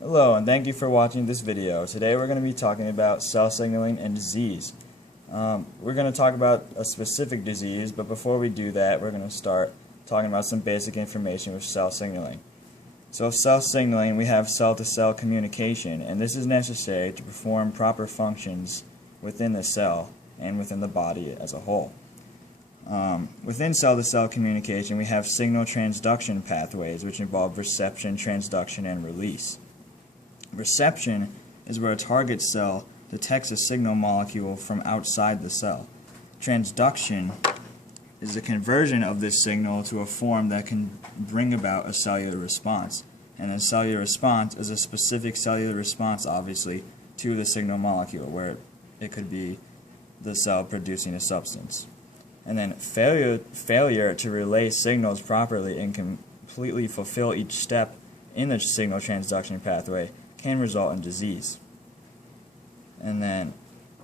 Hello, and thank you for watching this video. Today we're going to be talking about cell signaling and disease. We're going to talk about a specific disease, but before we do that, we're going to start talking about some basic information with cell signaling. So with cell signaling, we have cell-to-cell communication, and this is necessary to perform proper functions within the cell and within the body as a whole. Within cell-to-cell communication, we have signal transduction pathways, which involve reception, transduction, and release. Reception is where a target cell detects a signal molecule from outside the cell. Transduction is the conversion of this signal to a form that can bring about a cellular response. And a cellular response is a specific cellular response, obviously, to the signal molecule, where it could be the cell producing a substance. And then failure to relay signals properly and completely fulfill each step in the signal transduction pathway can result in disease. And then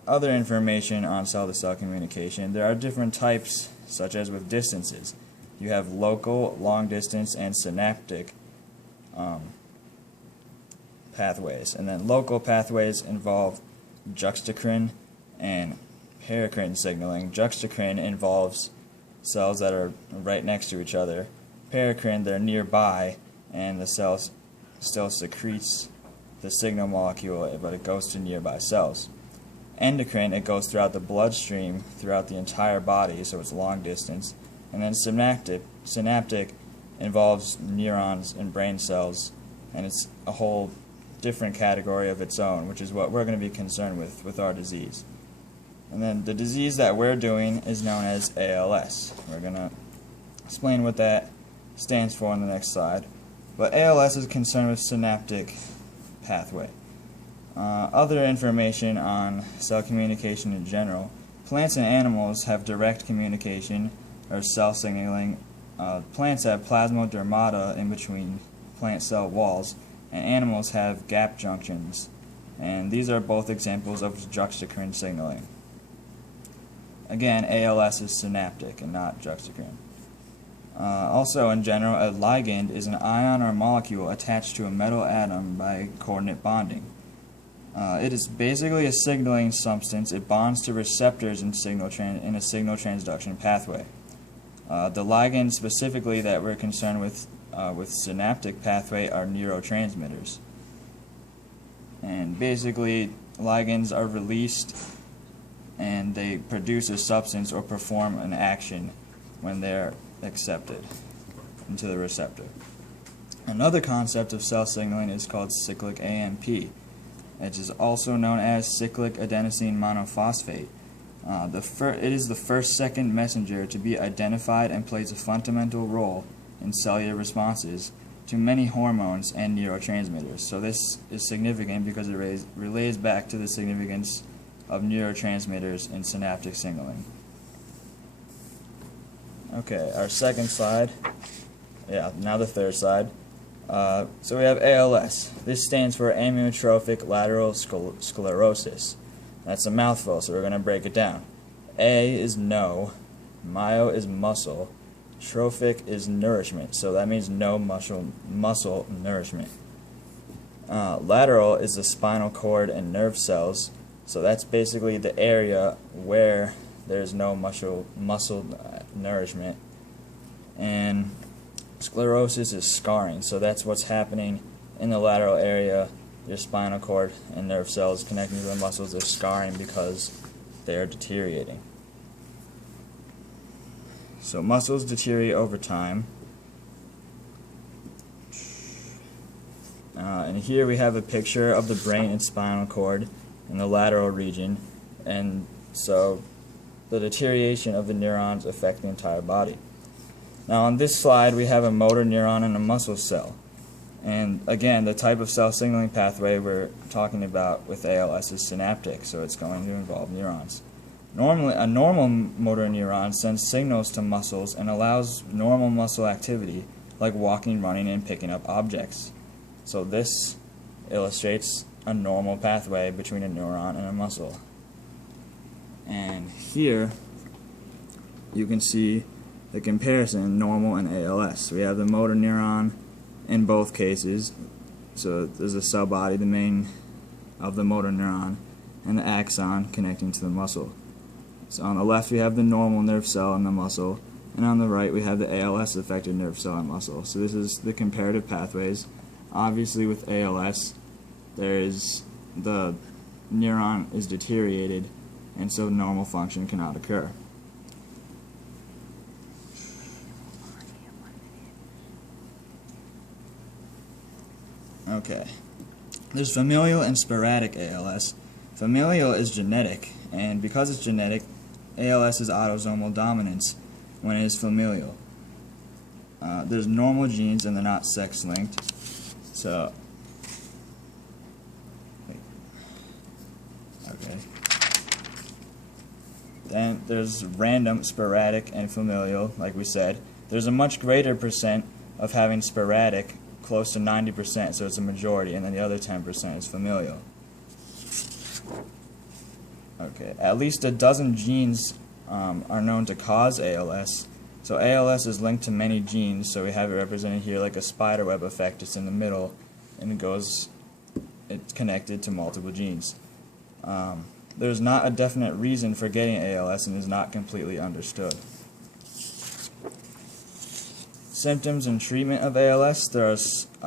other information on cell-to-cell communication. There are different types, such as with distances. You have local, long distance, and synaptic pathways. And then local pathways involve juxtacrine and paracrine signaling. Juxtacrine involves cells that are right next to each other. Paracrine, they're nearby, and the cell still secretes the signal molecule, but it goes to nearby cells. Endocrine, it goes throughout the bloodstream, throughout the entire body, so it's long distance. And then synaptic involves neurons and brain cells, and it's a whole different category of its own, which is what we're going to be concerned with our disease. And then the disease that we're doing is known as ALS. We're going to explain what that stands for on the next slide. But ALS is concerned with synaptic pathway. Other information on cell communication in general. Plants and animals have direct communication or cell signaling. Plants have plasmadermata in between plant cell walls, and animals have gap junctions. And these are both examples of juxtacrine signaling. Again, ALS is synaptic and not juxtacrine. Also, in general, a ligand is an ion or molecule attached to a metal atom by coordinate bonding. It is basically a signaling substance. It bonds to receptors in a signal transduction pathway. The ligand specifically that we're concerned with synaptic pathway are neurotransmitters. And basically, ligands are released and they produce a substance or perform an action when they're accepted into the receptor. Another concept of cell signaling is called cyclic AMP. It is also known as cyclic adenosine monophosphate. It is the second messenger to be identified and plays a fundamental role in cellular responses to many hormones and neurotransmitters. So this is significant because it relays back to the significance of neurotransmitters in synaptic signaling. Okay, our second slide. Now the third slide. So we have ALS. This stands for amyotrophic lateral sclerosis. That's a mouthful, so we're going to break it down. A is no, myo is muscle, trophic is nourishment, so that means no muscle nourishment. Lateral is the spinal cord and nerve cells, so that's basically the area where there's no muscle nourishment. And sclerosis is scarring, so that's what's happening in the lateral area. Your spinal cord and nerve cells connecting to the muscles are scarring because they're deteriorating. So muscles deteriorate over time. And here we have a picture of the brain and spinal cord in the lateral region, and so the deterioration of the neurons affect the entire body. Now on this slide we have a motor neuron and a muscle cell. And again, the type of cell signaling pathway we're talking about with ALS is synaptic, so it's going to involve neurons. Normally, a normal motor neuron sends signals to muscles and allows normal muscle activity like walking, running, and picking up objects. So this illustrates a normal pathway between a neuron and a muscle. And here you can see the comparison, normal and ALS. We have the motor neuron in both cases, So there's a cell body, the main of the motor neuron, and the axon connecting to the muscle. So on the left we have the normal nerve cell and the muscle, and on the right we have the ALS affected nerve cell and muscle. So this is the comparative pathways. Obviously with ALS, the neuron is deteriorated, and so normal function cannot occur. Okay. There's familial and sporadic ALS. Familial is genetic, and because it's genetic, ALS is autosomal dominance when it is familial. There's normal genes and they're not sex-linked. So, okay. Then there's random, sporadic, and familial, like we said. There's a much greater percent of having sporadic, close to 90%, so it's a majority, and then the other 10% is familial. Okay, at least a dozen genes are known to cause ALS. So ALS is linked to many genes, so we have it represented here like a spiderweb effect. It's in the middle, and it's connected to multiple genes. There's not a definite reason for getting ALS and is not completely understood. Symptoms and treatment of ALS. There are